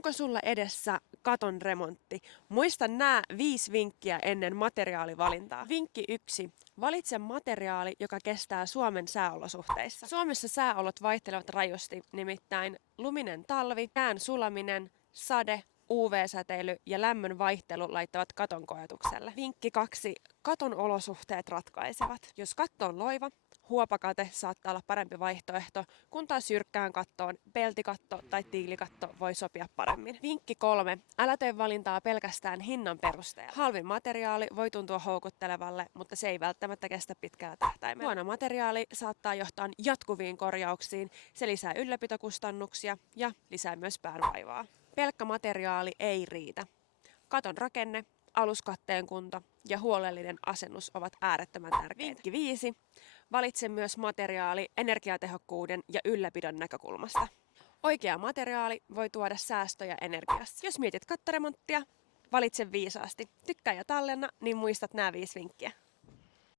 Onko sulla edessä katon remontti? Muista nämä 5 vinkkiä ennen materiaalivalintaa. Vinkki 1. Valitse materiaali, joka kestää Suomen sääolosuhteissa. Suomessa sääolot vaihtelevat rajusti, nimittäin luminen talvi, jään sulaminen, sade, UV-säteily ja lämmön vaihtelu laittavat katon koetukselle. Vinkki 2. Katon olosuhteet ratkaisevat. Jos katto on loiva, huopakate saattaa olla parempi vaihtoehto, kun taas jyrkkään kattoon peltikatto tai tiilikatto voi sopia paremmin. Vinkki 3. Älä tee valintaa pelkästään hinnan perusteella. Halvin materiaali voi tuntua houkuttelevalle, mutta se ei välttämättä kestä pitkällä tähtäimellä. Huono materiaali saattaa johtaa jatkuviin korjauksiin, se lisää ylläpitokustannuksia ja lisää myös päänvaivaa. Pelkkä materiaali ei riitä. Katon rakenne, aluskatteen kunto ja huolellinen asennus ovat äärettömän tärkeitä. Vinkki 5. Valitse myös materiaali energiatehokkuuden ja ylläpidon näkökulmasta. Oikea materiaali voi tuoda säästöjä energiassa. Jos mietit kattoremonttia, valitse viisaasti. Tykkää ja tallenna, niin muistat nämä 5 vinkkiä.